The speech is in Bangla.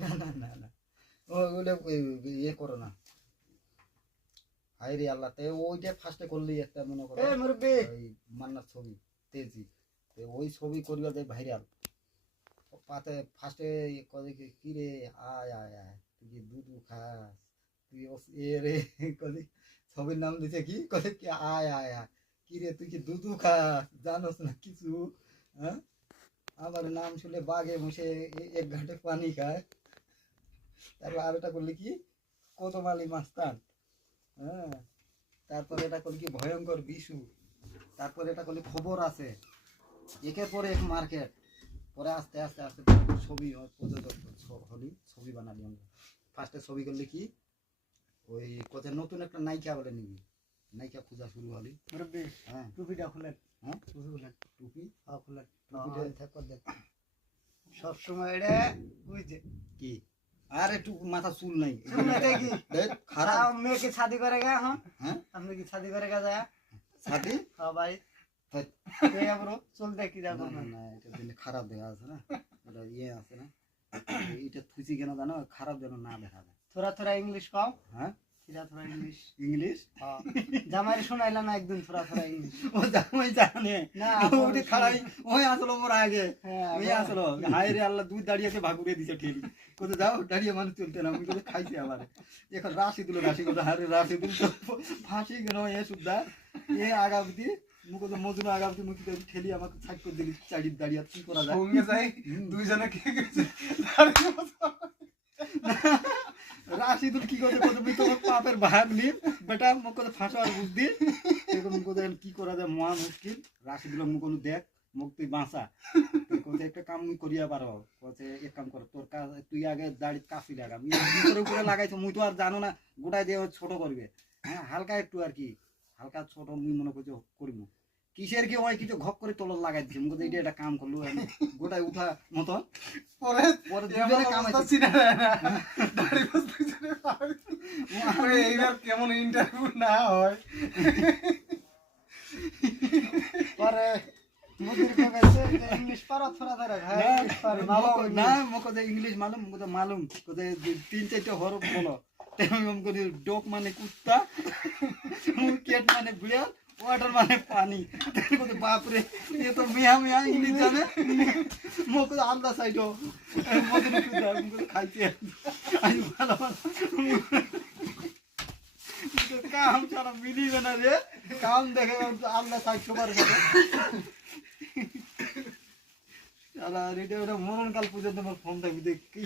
না না না না ওগুলো ইয়ে করো না। হায়রে আল্লাহ, তে ওইটা ফার্স্টে করলি একটা মনে করো ওই মান্নার ছবি তেজি, ওই ছবি করিবা যে ভাইরাল পাতে ফার্স্টে কবে কি রে আয় আয় আয় তুই কি দুধু খাস তুই এ রে কবে ছবির নাম দিছে কি কবে কি আয় আয় আয় কি রে তুই কি দুধু খাস জানোস না কিছু, হ্যাঁ আমার নাম শুনে বাঘে বসে এক ঘাটে পানি খায়। তারপর আর এটা করলি কি কোতমালি মাস্তান, হ্যাঁ তারপরে এটা করলি কি ভয়ঙ্কর বিশু, তারপরে এটা করলি খবর আছে, একের পরে এক মার্কেট, পরে আস্তে আস্তে আস্তে ছবি প্রযোজক হলি ছবি বানালি আমরা। ফার্স্টে ছবি করলি কি ওই কোথায় নতুন একটা নায়িকা বলে নিবি, নায়িকা খোঁজা শুরু হলি। হ্যাঁ টুপিটা খুলেন, হ্যাঁ টুপি খুলেন, টুপি খুলেন টুপিটা সবসময় এটা বুঝছে কি আর একটু মাথা চুল নাই কি খারাপ মেয়ে কি শাদি করে গা? হ্যাঁ হ্যাঁ আপনি কি শাদি করে গা যায়? সাথী হ্যাঁ ভাই ব্রো চলতে কি যাবো না না এটা দিলে খারাপ দেখা আছে না, এটা ইয়ে আছে না, এটা থুচি কেন জানো খারাপ যেন না দেখা যায়। থোড়া থোড়া ইংলিশ কও, হ্যাঁ থোড়া থোড়া ইংলিশ ইংলিশ জামাইরে শোনাইলা না একদিন থোড়া থোড়া ইংলিশ? ও জামাই জানে না ওটি খাড়াই ওই আসলো মোর আগে হ্যাঁ ওই আসলো হায় রে আল্লাহ দুধ দাঁড়িয়েছে ভাগুরে দিছে ঠেলি কোথায় যাও দাঁড়িয়ে মানুষ চলতে না আমি কোথায় খাইছি আবার এখন রাশি দিল রাশি কথা হারে রাশি দিল ফাঁসি কেন এ সুদ্ধা এ আগাবদি মুখ মজুন আগাবদি মুখ ঠেলি আমাকে ছাট করে দিলি চাড়ি দাঁড়িয়ে কি করা যায় সঙ্গে যাই দুইজনে কে গেছে রাশিদুল কি করতে করতে তোমার পাপের ভাগ নিন বেটা মুখ কথা ফাঁসার বুঝদি এরকম কথা কি করা যায় মহা মুশকিল। রাশিদুল মুখ দেখ মুখ তুই বাঁচা কোথায় একটা কাম করিয়া পারো কোথায় এক কাম কর তোর কাজ তুই আগে দাড়ি কাশি লাগা আমি ভিতরে উপরে লাগাইছো মুই তো আর জানো না গোটাই দিয়ে ছোট করবে, হ্যাঁ হালকা একটু আর কি হালকা ছোট মুই মনে করছি করবো কিসের কি হয় কিছু ঘপ করে তলর লাগাই দিছি মুখ এইটা একটা কাম করলো আমি গোটাই উঠা মতন পরে পরে দুজনে কাম আছে চিনা যায় না দাড়ি বাস দুইজনে পারে এইবার কেমন ইন্টারভিউ না হয় পরে মুদির কে গেছে ইংলিশ পারো থোড়া থোড়া হ্যাঁ ইংলিশ পারি ভালো না মুখ ইংলিশ মালুম মুখ মালুম কোথায় 3-4টা হরফ বলো তেমন করে ডক মানে কুত্তা কেট মানে বিড়াল ওয়াটার মানে পানি কোথায় বাপরে এ তো মিয়া মিয়া ইংলিশ জানে মুখ আলাদা সাইডও মধ্যে কুত্তা মুখ খাইতে আমি ভালো কাম ছাড়া মিলিবে না রে কাম দেখে আল্লাহ সাইড সবার সাথে রেডিও মরণকাল পর্যন্ত আমার ফোন থাকবে কি